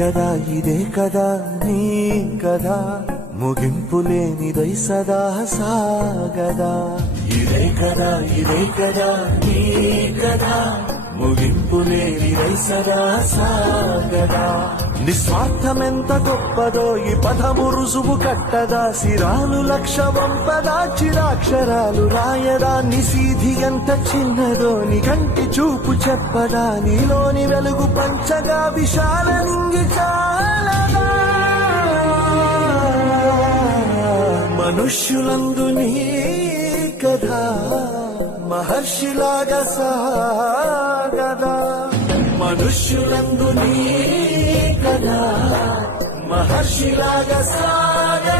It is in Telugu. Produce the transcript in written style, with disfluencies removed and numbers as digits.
కదా ఇదే కదా నీ కదా ముగింపు లేనిదై సదా సాగదా ఇదే కదా నీ కదా ముగింపు లేనిదై సదా సాగదా నిస్వార్థమెంత గొప్పదో ఈ పదము రుజువు కట్టదా సిరాలు లక్ష వంపదా చిరాక్షరాలు రాయదా నిసీధి ఎంత చిన్నదో నీ కంటి చూపు చెప్పదా నీలోని వెలుగు పంచగా విశాల నింగి చాలదా మనుష్యులందు నీ కథ మహర్షిలాగా సాగదా మనుష్యులందు నీ కథ మహర్షిలాగా సాగదా